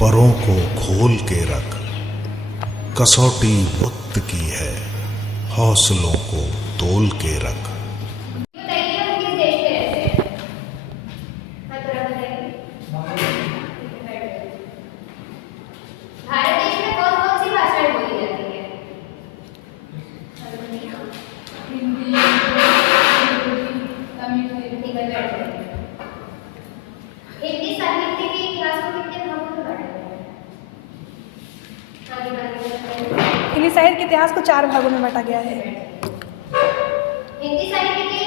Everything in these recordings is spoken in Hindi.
परों को खोल के रख, कसौटी वक्त की है, हौसलों को तोल के रख। बताइए हम किस देश में रहते हैं? हाँ थोड़ा बताइए। भारत देश में कौन कौन सी भाषाएं बोली जाती है? हिंदी, तमिल, हिंदी साहित्य के इतिहास को कितने भागों में बांटा गया है? आगे बताइए। हिंदी साहित्य के इतिहास को 4 भागों में बांटा गया है। हिंदी साहित्य के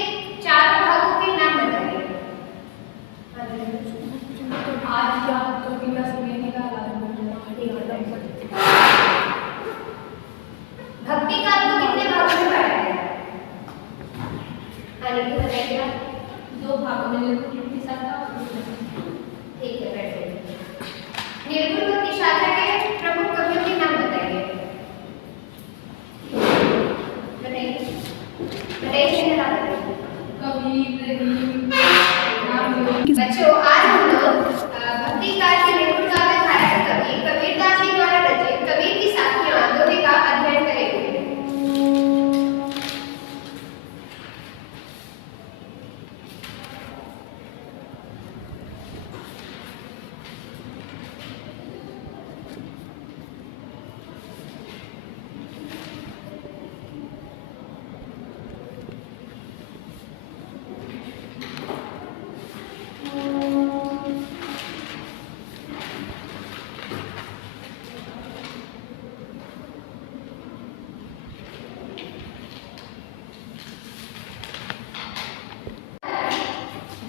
4 भागों के नाम बताइए। आज क्या कविता सुनने का भक्ति काल को कितने भागों में बांटा गया है? आगे बताइए। 2 भागों में निर्गुण भक्ति शाखा। ठीक है, बैठिए। निर्गुण भक्ति शाखा के प्रमुख कवियों के नाम बताइए। बताइए बच्चों, आज हम लोग भक्ति काल के निर्गुण काव्य धारा के कवि कबीरदास जी द्वारा रचित कबीर की साखियां दोहे का अध्ययन करेंगे।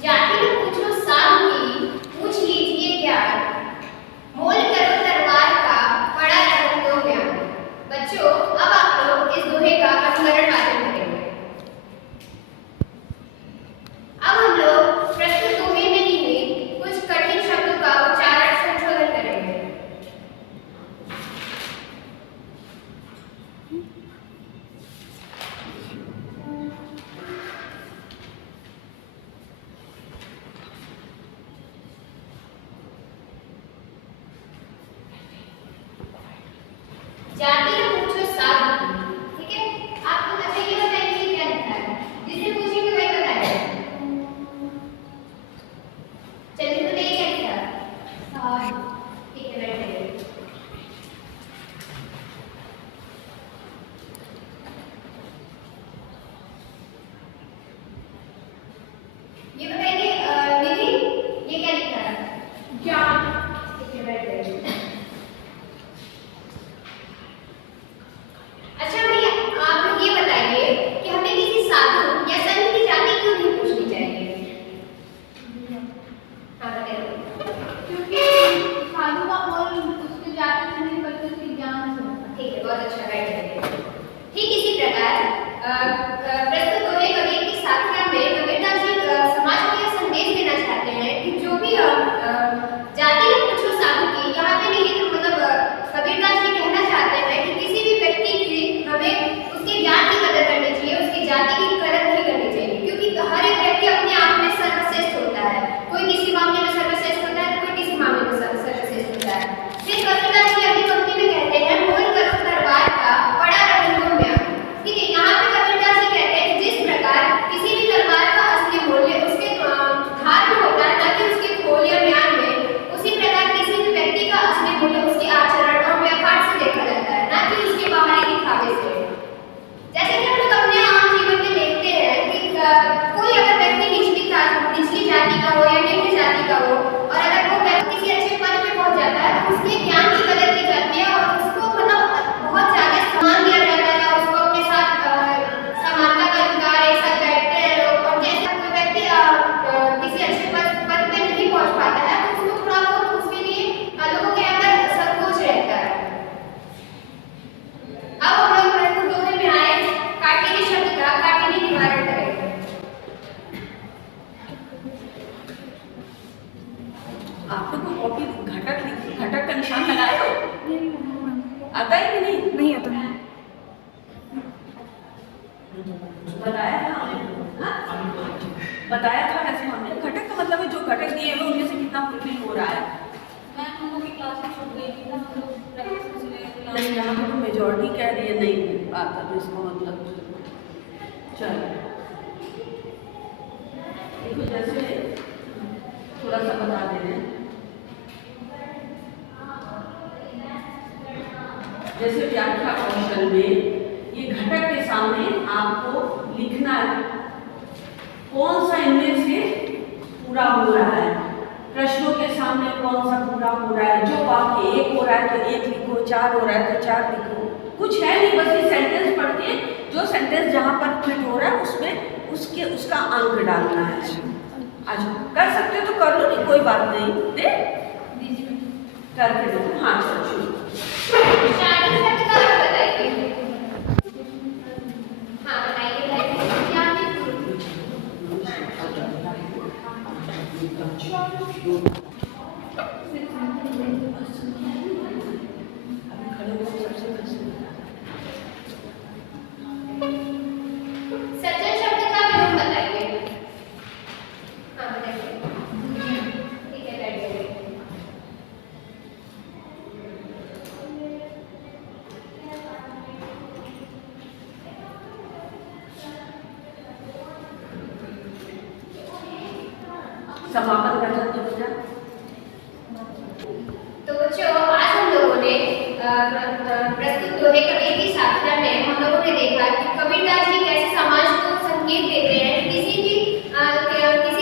जाति न पूछो साधु की, पूछ लीजिए ज्ञान, मोल करो दरबार का, पड़ा रहो तो ज्ञान। बच्चों, अब आप लोग इस दोहे का अनुकरण वाचन करेंगे। अब हम लोग प्रस्तुत दोहे में निहित कुछ कठिन शब्दों का उच्चारण संशोधन करेंगे। जाति न पूछो साधु की, ठीक है? आपको अच्छा ये बताइए कि क्या लिखा है? जिसे पूछेंगे वही बताएगा। चलिए बताइए क्या लिखा है? साधु। ठीक है, बैठिए। ये बताइए निधि, ये क्या लिखा है? ज्ञान। ठीक है, बैठिए। अच्छा भैया, आप लोग ये बताइए कि हमें किसी साधु या संत की जाति क्यों नहीं पूछनी चाहिए? हाँ बताइए। क्योंकि साधु का मोल उसके जाति से नहीं बल्कि उसके ज्ञान से होता है। ठीक है, बहुत अच्छा, बैठ। ठीक इसी प्रकार प्रस्तुत दोहे कबीर की साखियां में कबीरदास जी समाज को यह संदेश देना चाहते हैं कि जो भी जाति में पूछो साधु की, यहाँ पे निहित मतलब कबीरदास जी कहना चाहते हैं कि किसी भी व्यक्ति की हमें उसके ज्ञान की कदर करनी चाहिए, उसकी जाति की कदर नहीं करनी चाहिए, क्योंकि हर एक व्यक्ति अपने आप में सर्वश्रेष्ठ होता है। कोई किसी मामले में सर्वश्रेष्ठ होता है, कोई किसी मामले में सर्वश्रेष्ठ होता है। फिर कबीरदास जी अगली पंक्ति में कहते हैं, मोल करो दरबार का, पड़ा रहो तो म्यान। ठीक है, यहाँ पे कबीरदास जी कहते हैं कि जिस प्रकार किसी भी तलवार का असली मूल्य उसके धार में होता है, ना कि उसके खोल या म्यान में, उसी प्रकार किसी भी व्यक्ति का असली मूल्य उसके आचरण और व्यवहार से देखा जाता है, ना कि उसके बाहरी दिखावे से। जैसे कि हम लोग अपने आम जीवन में देखते हैं कि कोई अगर व्यक्ति निचली जाति का हो या निम्न जाति का हो, और अगर वो व्यक्ति किसी अच्छे पद पे पहुंच जाता है तो उसके ज्ञान की कदर की जाती है और उसको मतलब बहुत ज्यादा सम्मान दिया जाता है, और उसको अपने साथ समानता का अधिकार, एक साथ बैठते हैं लोग। और जैसा कोई व्यक्ति किसी अच्छे पद पे नहीं पहुंच पाता है तो उसको थोड़ा बहुत उसके लिए लोगों के अंदर संकोच रहता है। अब हम लोग प्रस्तुत दोहे में आए काठिन्य शब्द का काठिन्य निवारण करेंगे। आप लोग को कॉपी घटक का निशान लगाए हो? आता ही नहीं आता है। बताया था हमने, हाँ? बताया था ऐसे हमने। घटक का मतलब है जो घटक दिए हुए उनमें से कितना फुलफिल हो रहा है। मैं हम लोग की क्लास में बोलेगी ना हम लोग प्रैक्टिस ले नहीं, यहाँ पे तो मेजॉरिटी कह रही है नहीं आता, तो इसका मतलब चलो देखो, जैसे थोड़ा सा बता दे रहे हैं, जैसे व्याख्या कौशल में ये घटक के सामने आपको लिखना है कौन सा इनमें से पूरा हो रहा है। प्रश्नों के सामने कौन सा पूरा हो रहा है, जो वाक्य एक हो रहा है तो एक लिखो, चार हो रहा है तो चार लिखो, कुछ है नहीं, बस ये सेंटेंस पढ़ के जो सेंटेंस जहाँ पर फिट हो रहा है उसमें उसका अंक डालना है। अच्छा, कर सकते हो तो कर लो, नहीं कोई बात नहीं, दे करके दो। हाँ चलो शुरू। शादी शब्द का अर्थ बताइए। हाँ बताइए भाई, क्या है? सज्जन शब्द का विलोम बताइए। हाँ बताइए। ठीक है, बैठ जाइए। समापन करना तो बच्चा। तो बच्चों, आज हम लोगों ने प्रस्तुत दोहे कबीर की साधना में हम लोगों ने देखा कि कबीरदास जी कैसे समाज को संकेत देते हैं कि किसी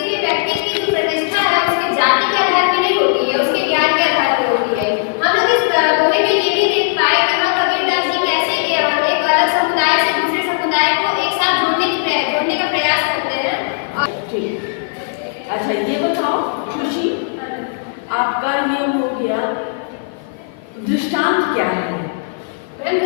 भी व्यक्ति की जो प्रतिष्ठा है उसके जाति के आधार पर नहीं होती है, उसके ज्ञान के आधार पर होती है। हम लोग इस दोहे में ये भी देख पाए कि हाँ, कबीरदास जी कैसे एक अलग समुदाय से दूसरे समुदाय को एक साथ जोड़ने का प्रयास करते हैं। ठीक, अच्छा ये बताओ खुशी, आपका ये हो गया, दृष्टांत क्या है? मैम